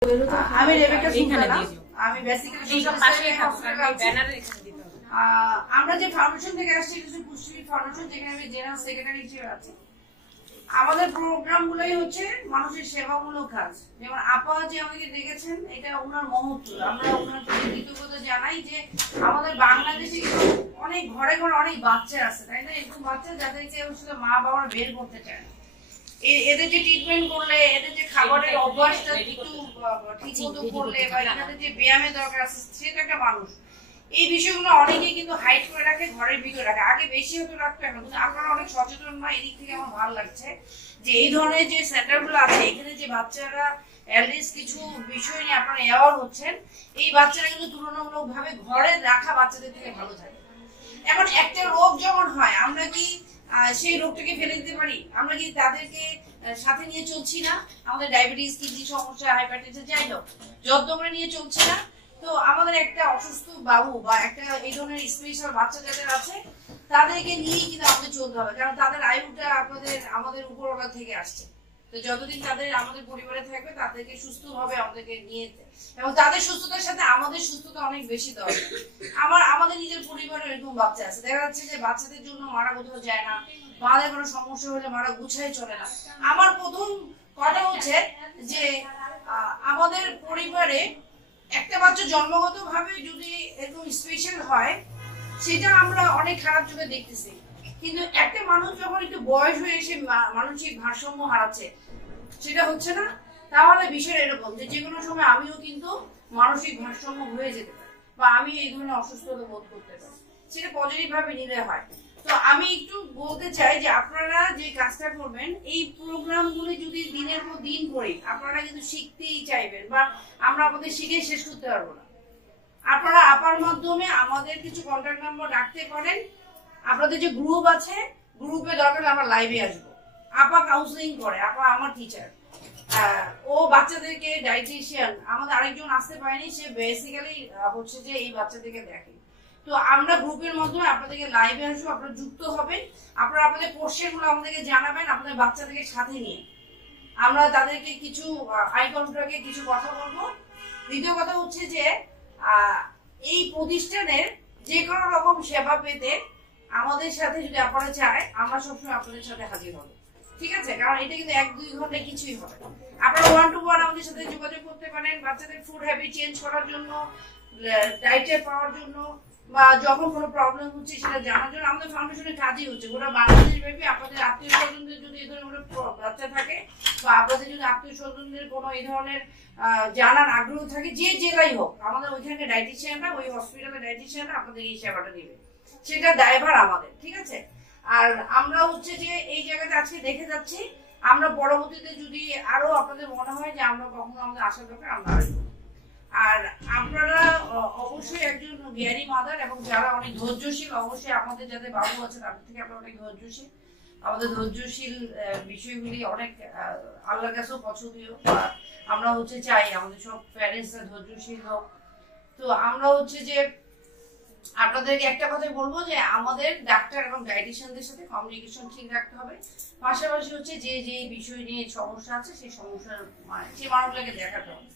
আমি রেবেকা সুলতানা। আমি basically social সায়েন্সে ব্যানারে আমরা যে ফাউন্ডেশন থেকে আসছি, কিছু পুষ্টি ফাউন্ডেশন, যেখানে আমি জেনারেল সেক্রেটারি হিসেবে আছি। আমাদের প্রোগ্রাম গুলোই হচ্ছে মানুষের সেবামূলক কাজ। যেমন আপা যে আমাকে দেখেছেন, এটা ওনার মহত্ব। আমরা ওনার প্রতি কৃতজ্ঞতা জানাই যে আমাদের বাংলাদেশে কিন্তু অনেক ঘরে ঘরে অনেক বাচ্চা আছে, তাই না? এরকম বাচ্চা যাদেরকে মা বাবারা বের করতে চায় না। এদের যে ট্রিটমেন্ট করলে, এদের যে খাবারের অভ্যাসটা একটু ঠিক মতো করলে, বা এদের যে ব্যায়ামের দরকার আছে, সেটা একটা মানুষ। এই বিষয়গুলো অনেকেই কিন্তু হাইড করে রাখে, ঘরের ভিতরে রাখে। আগে বেশি হতো রাখতো, এখন কিন্তু আপনারা অনেক সচেতন না। এদিক থেকে আমার ভালো লাগছে যে এই ধরনের যে সেন্টার গুলো আছে, এখানে যে বাচ্চারা অ্যাটলিস্ট কিছু বিষয় নিয়ে আপনারা অ্যাওয়ার হচ্ছেন। এই বাচ্চারা কিন্তু তুলনামূলক ভাবে ঘরে রাখা বাচ্চাদের থেকে ভালো থাকে। এখন একটা রোগ যখন হয়, আমরা কি সেই রোগটাকে ফেলে দিতে পারি? আমরা কি তাদেরকে সাথে নিয়ে চলছি না? আমাদের ডায়াবেটিস, কিডনি সমস্যা, হাইপারটেনশন, যাই হোক, যত্ন করে নিয়ে চলছি না? তো আমাদের একটা অসুস্থ বাবু বা একটা এই ধরনের স্পেশাল বাচ্চা যাদের আছে, তাদেরকে নিয়েই কিন্তু আমাদের চলতে হবে। কারণ তাদের আয়ুটা আমাদের উপরওয়ালা থেকে আসছে। তো যতদিন তাদের আমাদের পরিবারে থাকবে, তাদেরকে সুস্থ ভাবে আমাদেরকে নিয়ে, এবং তাদের সুস্থতার সাথে আমাদের সুস্থতা অনেক বেশি দরকার। আমাদের নিজের পরিবারে এরকম বাচ্চা আছে, দেখা যাচ্ছে যে বাচ্চাদের জন্য মারা কোথাও যায় না, মাদের কোনো সমস্যা হলে মারা গুছাই চলে না। আমার প্রথম কথা হচ্ছে যে আমাদের পরিবারে একটা বাচ্চা জন্মগত ভাবে যদি এরকম স্পেশাল হয়, সেটা আমরা অনেক খারাপ চোখে দেখতেছি। কিন্তু একটা মানুষ যখন একটু বয়স হয়ে এসে মানসিক ভারসাম্য হারাচ্ছে, সেটা হচ্ছে না, তাহলে বিষয় এরকম যে কোনো সময় আমিও কিন্তু মানসিক ভারসাম্য হয়ে যেতে পারি, বা আমি এই ধরনের অসুস্থতা বোধ করতে পারি। সেটা পজিটিভ ভাবে নিলে হয়। তো আমি একটু বলতে চাই যে আপনারা যে কাজটা করবেন, এই প্রোগ্রাম গুলি যদি দিনের পর দিন করি, আপনারা কিন্তু শিখতেই চাইবেন, বা আমরা আমাদের শিখে শেষ করতে পারবো না। আপনারা আপার মাধ্যমে আমাদের কিছু কন্ট্যাক্ট নাম্বার রাখতে পারেন। আপনাদের যে গ্রুপ আছে, গ্রুপে দরকার আমরা লাইভে আসবো। আপা কাউন্সিলিং করে, আপা আমার টিচার। ও বাচ্চাদেরকে ডায়েটিশিয়ান, আমাদের আরেকজন আসতে পারেনি, সে বেসিক্যালি হচ্ছে যে এই বাচ্চাদেরকে দেখে। তো আমরা গ্রুপের মাধ্যমে আপনাদেরকে লাইভে আসবো, আপনারা যুক্ত হবেন। আপনারা আপনাদের কোশ্চেন গুলো আমাদেরকে জানাবেন, আপনাদের বাচ্চাদেরকে সাথে নিয়ে আমরা তাদেরকে কিছু আই কন্ট্রাক্টে কিছু কথা বলবো। দ্বিতীয় কথা হচ্ছে যে এই প্রতিষ্ঠানের যে কোনো রকম সেবা পেতে আমাদের সাথে যদি আপনারা চায়, আমরা সবসময় আপনাদের সাথে হাজির হবো, ঠিক আছে? কারণ এটা কিন্তু 1-2 ঘন্টায় কিছুই হবে না। আপনারা 1-to-1 আমাদের সাথে যোগাযোগ করতে পারেন, বাচ্চাদের ফুড হ্যাবিট চেঞ্জ করার জন্য, ডায়েটে পাওয়ার জন্য, বা যখন কোনো প্রবলেম হচ্ছে সেটা জানার জন্য। আমাদের ফাউন্ডেশনের কাজই হচ্ছে গোটা বাংলাদেশ ব্যাপী আপনাদের আত্মীয় স্বজনদের যদি এই ধরনের বাচ্চা থাকে, বা আপনাদের যদি আত্মীয় স্বজনদের কোনো এই ধরনের জানার আগ্রহ থাকে, যে জেলাই হোক, আমাদের ওইখানে ডায়েটিশিয়ানরা, ওই হসপিটালের ডায়েটিশিয়ানরা আপনাদের এই সেবাটা দিবে। সেটা দায়ভার আমাদের, ঠিক আছে? আর আমরা হচ্ছে যে এই জায়গাতে আজকে দেখে যাচ্ছি, আমরা পরবর্তীতে যদি আরো আপনাদের মনে হয় যে আমরা কখনো আমাদের আসার দরকার, আমরা আসবো। আর আপনারা অবশ্যই একজন জ্ঞানী মাদার, এবং যারা অনেক ধৈর্যশীল, অবশ্যই আমাদের যাদের বাবু আছে তাদের থেকে আমরা অনেক ধৈর্যশীল। আমাদের ধৈর্যশীল বিষয়গুলি অনেক আল্লাহর কাছেও পছন্দীয়, আমরা হচ্ছে চাই আমাদের সব প্যারেন্টসরা ধৈর্যশীল হোক। তো আমরা হচ্ছে যে আপনাদেরকে একটা কথাই বলবো যে আমাদের ডাক্তার এবং ডায়েটিশিয়ানদের সাথে কমিউনিকেশন ঠিক রাখতে হবে। পাশাপাশি হচ্ছে যে বিষয় নিয়ে সমস্যা আছে, সেই সমস্যার সেই মানুষগুলোকে দেখাতে হবে।